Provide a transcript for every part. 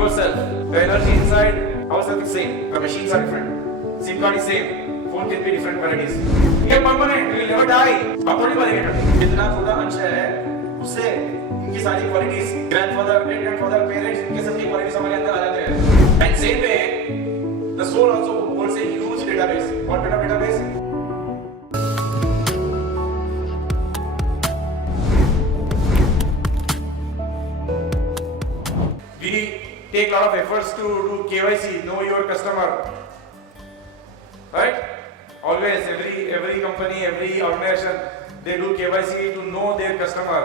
yourself. The energy inside ourselves is same. The machines are different. SIM card is same. Phone can be different varieties. We are permanent. We will never die. हम थोड़ी मरेंगे कभी. जितना छोटा अंश है उससे इनकी सारी qualities grandfather, great grandfather, parents इनके सबकी क्वालिटीज हमारे अंदर आ जाते हैं. And same way, the soul also holds a huge database. What kind of database? We take a lot of efforts to do KYC, know your customer, right? Always, every company, every organization, they do KYC to know their customer.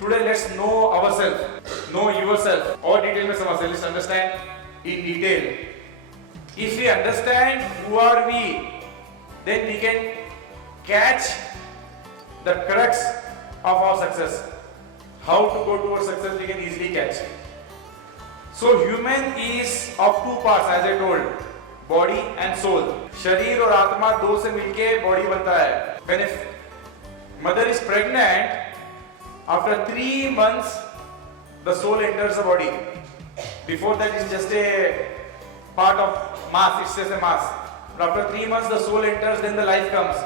Today, let's know ourselves, know yourself. All detail में समझ, let's understand in detail. If we understand who are we, then we can catch the crux of our success. How to go towards success, we can easily catch. So human is of two parts, as I told, body and soul. शरीर और आत्मा दो से मिलके body बनता है. When if mother is pregnant, after 3 months, the soul enters the body. Before that, it's just a part of mass. It's just a mass. But after 3 months, the soul enters. Then the life comes,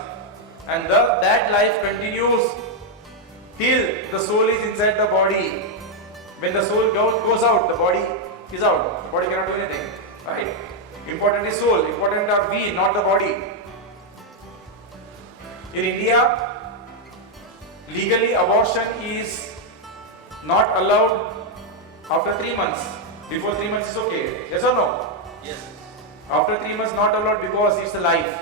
and that life continues till the soul is inside the body. When the soul goes out, the body is out. The body cannot do anything, right? Important is soul. Important are we, not the body. In India, legally abortion is not allowed after 3 months. Before 3 months is okay. Yes or no? Yes. After 3 months not allowed because it's a life.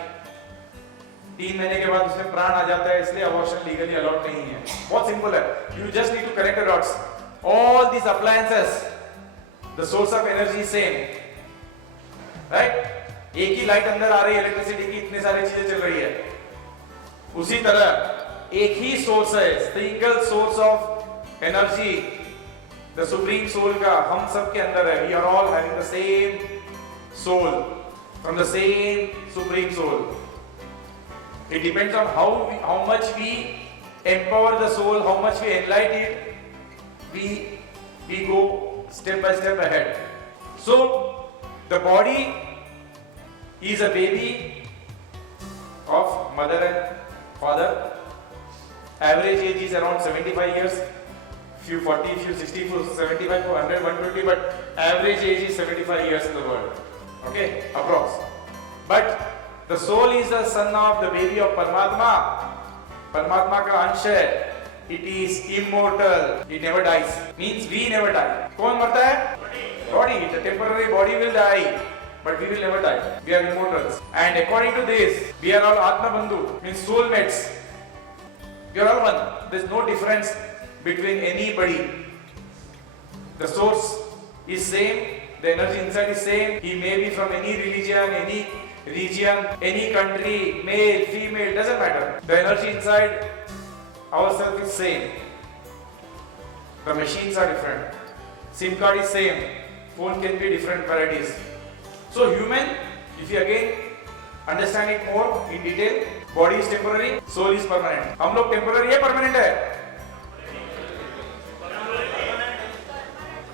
3 महीने के बाद उसमें प्राण आ जाता है, इसलिए abortion legally allowed नहीं है. बहुत simple है. You just need to connect the dots. All these appliances, the source of energy is same, right? एक ही लाइट अंदर आ रही है, इलेक्ट्रिसिटी की इतनी सारी चीजें चल रही है. उसी तरह एक ही सोर्स है, single source of energy, the supreme soul का हम सब के अंदर है. We are all having the same soul from the same supreme soul. It depends on how much we empower the soul, how much we enlighten it. We go step by step ahead. So the body is a baby of mother and father. Average age is around 75 years. Few 40, few 60, few 75, few 100, 120, but average age is 75 years in the world. Okay, approx. But the soul is the son of the baby of Paramatma. Paramatma का अंश है. It is immortal. It never dies. Means we never die. कौन मरता है? Body. The temporary body will die, but we will never die. We are immortals. And according to this, we are all Atma Bandhu, means soulmates. We are all one. There is no difference between anybody. The source is same. The energy inside is same. He may be from any religion, any region, any country, male, female, doesn't matter. The energy inside ourselves is same. The machines are different. SIM card is same. Phone can be different varieties. So human, if you again understand it more in detail, body is temporary, soul is permanent. हम लोग temporary है, permanent है?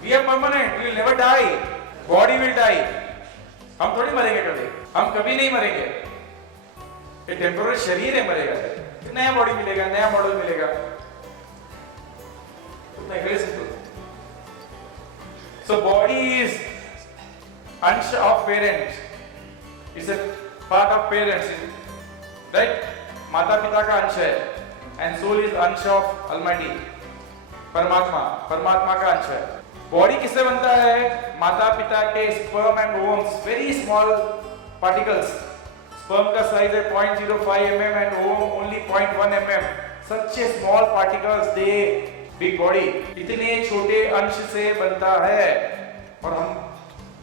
We are permanent. We will never die. Body will die. हम थोड़ी मरेंगे कभी. हम कभी नहीं मरेंगे. ये टेम्पोररी शरीर है, मरेगा. नया बॉडी मिलेगा, नया मॉडल मिलेगा. Very simple. So body is अंश of parents. It's a part of parents, right? माता पिता का अंश है. And soul is अंश of Almighty. परमात्मा का अंश है. बॉडी किससे बनता है? माता पिता के sperm and obs, very small particles. Sperm का साइज है 0.05 mm and ovum only 0.1 mm. Such a small particles they big body. इतने छोटे अंश से बनता है और हम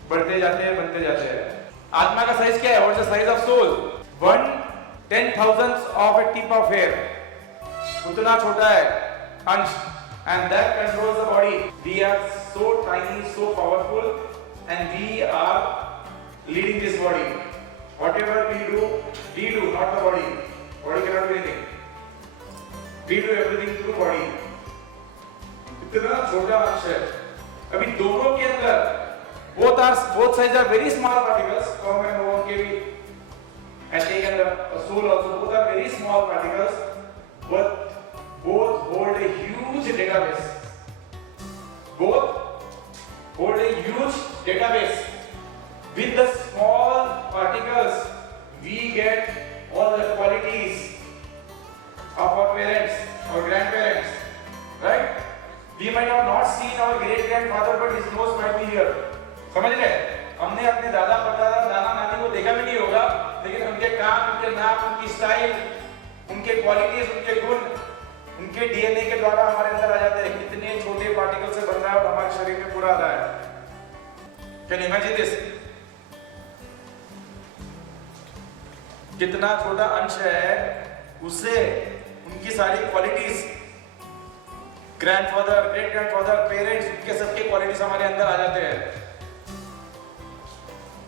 बढ़ते जाते हैं, बनते जाते हैं. आत्मा का साइज क्या है? What's the size of soul? 1/10,000th of a tip of hair. उतना छोटा है अंश. And that controls the body. We are so tiny, so powerful, and we are leading this body. Whatever we do, not the body. Body cannot do anything. We do everything through body. इतना छोटा अंश है. अभी दोनों के अंदर both sides are very small particles, common and 1 kV, and taken the soul also. Both are very small particles, but both hold a huge database. Both hold a huge database. With the small particles, we get all the qualities of our parents, our grandparents, right? We might have not seen our great grandfather, but his nose might be here. समझ रहे? हमने अपने दादा परदादा नाना नानी को देखा भी नहीं होगा, लेकिन उनके कान, उनके नाक, उनकी स्टाइल, उनके क्वालिटीज, उनके गुण, उनके डीएनए के द्वारा हमारे अंदर आ जाते हैं. कितने छोटे पार्टिकल से बन रहा है और हमारे शरीर में पूरा आ रहा है. Can you imagine this? कितना छोटा अंश है, उससे उनकी सारी qualities, grandfather, great grandfather, parents, उनके सबके क्वालिटीज हमारे अंदर आ जाते हैं.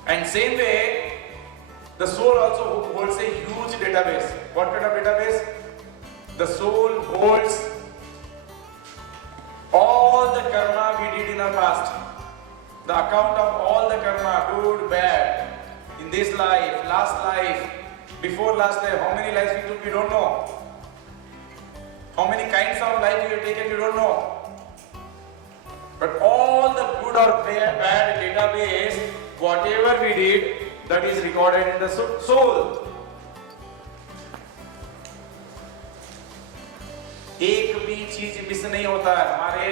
And same way, the soul also holds a huge database. What kind of database? The soul holds all the karma we did in our past. The account of all the karma, good, bad, in this life, last life, before last life, how many lives we took, we don't know. How many kinds of life we have taken, you don't know. But all the good or bad database, whatever we did, that is recorded in the soul. एक भी चीज miss नहीं होता है हमारे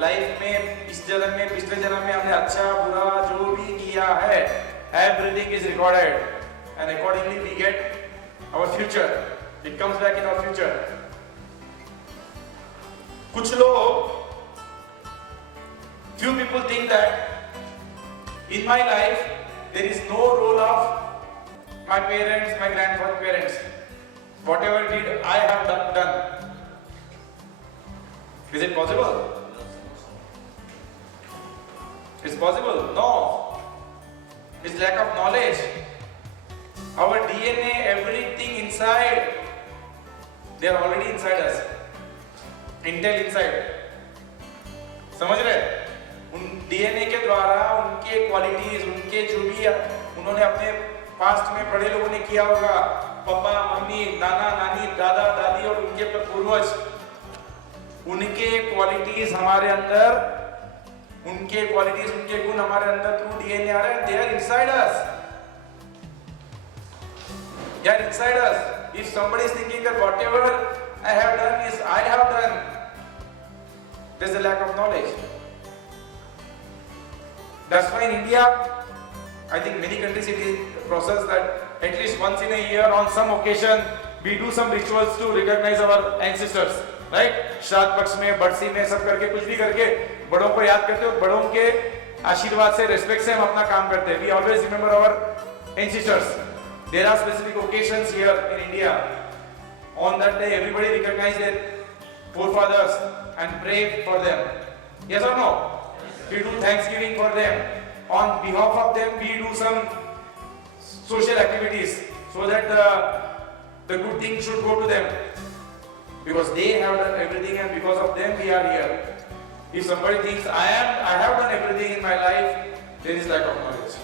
life में. इस जन्म में, पिछले जन्म में हमने अच्छा बुरा जो भी किया है, everything is recorded, and accordingly we get our future. It comes back in our future. कुछ लोग, few people think that in my life there is no role of my parents, my grandfather parents. Whatever I did, I have done. Is it possible? It's possible? No. It's lack of knowledge. Our DNA, everything inside, they are already inside us. Intel inside. समझ रहे? उन DNA के द्वारा उनके qualities, उनके जो भी उन्होंने अपने पास्ट में बड़े लोगों ने किया होगा, पापा, मम्मी, नाना, नानी, दादा, दादी और उनके पूर्वज, उनके क्वालिटीज हमारे अंदर, उनके क्वालिटीज, उनके गुण हमारे अंदर थ्रू डीएनए आ रहे हैं. They are inside us. They are inside us. If somebody is thinking that whatever I have done is I have done, there is a lack of knowledge. That's why in India, I think many countries it is a process that at least once in a year, on some occasion, we do some rituals to recognize our ancestors, right? श्राद्ध पक्ष में, बरसी में, सब करके, कुछ भी करके बड़ों को याद करते हैं और बड़ों के आशीर्वाद से, रेस्पेक्ट से हम अपना काम करते हैं. We always remember our ancestors. There are specific occasions here in India. On that day, everybody recognize their forefathers and pray for them. Yes or no? We do Thanksgiving for them. On behalf of them, we do some social activities so that the good things should go to them. Because they have done everything and because of them we are here. If somebody thinks I have done everything in my life, there is lack of knowledge.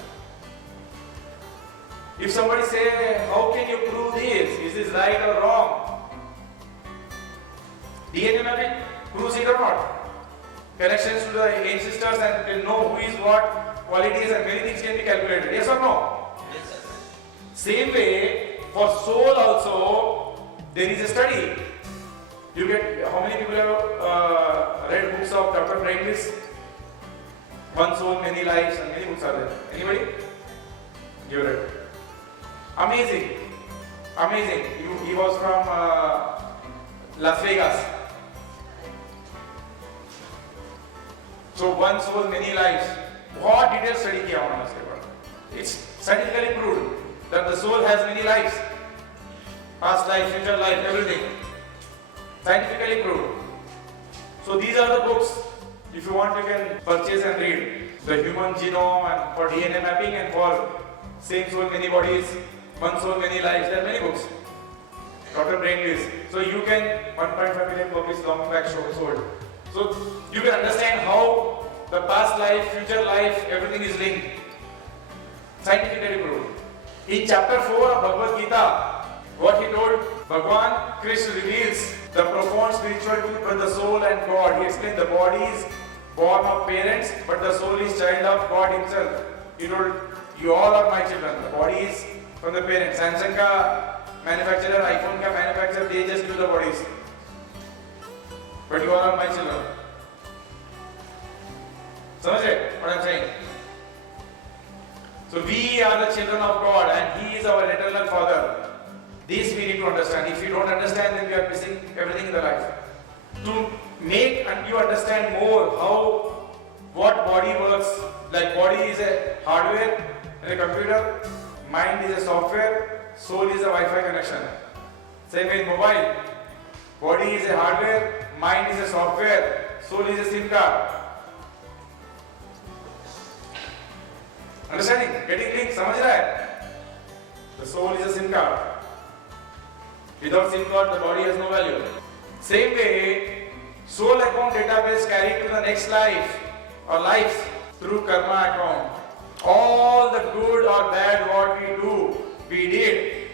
If somebody say, how can you prove this? Is this right or wrong? DNA mapping proves it or not? Connections to the ancestors and can know who is what, qualities and many things can be calculated. Yes or no? Yes, sir. Same way, for soul also, there is a study. You get, how many people have read books of Dr. Brainless? One Soul, Many Lives, and many books are there. Anybody? You read. Amazing. Amazing. He was from Las Vegas. So One Soul, Many Lives. बहुत detailed study किया उन्होंने उसके बाद. It's scientifically proved that the soul has many lives. Past life, future life, everything. Scientifically proved. So these are the books. If you want, you can purchase and read. The Human Genome and for DNA mapping and for Same Soul, Many Bodies, One Soul, Many Lives. There are many books. Dr. Brainless. So you can 1.5 million copies long back sold. So you can understand how the past life, future life, everything is linked. scientifically proved. In chapter 4 of Bhagavad Gita, what he told, Bhagwan Krishna reveals the profound spiritual truth with the soul and God. He explained the body is born of parents, but the soul is child of God himself. He told, you all are my children. The body is from the parents. Samsung ka manufacturer, iPhone ka manufacturer, they just do the bodies. But you all are my children. Samajhe what I am saying? So we are the children of God and He is our eternal Father. This we need to understand. If you don't understand, then we are missing everything in the life. To make you understand more how what body works, like body is a hardware and a computer, mind is a software, soul is a Wi-Fi connection. Same with mobile. Body is a hardware, mind is a software, soul is a SIM card. Understanding? Getting link? समझ रहा है? The soul is a SIM card. Without SIM card, the body has no value. Same way, soul account database carried to the next life or lives through karma account. All the good or bad what we did,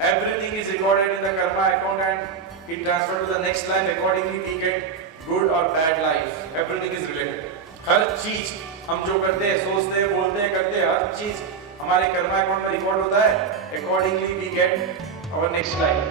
everything is recorded in the karma account and it transferred to the next life. Accordingly, we get good or bad life. Everything is related. हर चीज हम जो करते हैं, सोचते हैं, बोलते हैं, करते हैं, हर चीज हमारे कर्मा अकाउंट में रिकॉर्ड होता है. Accordingly, we get our next life.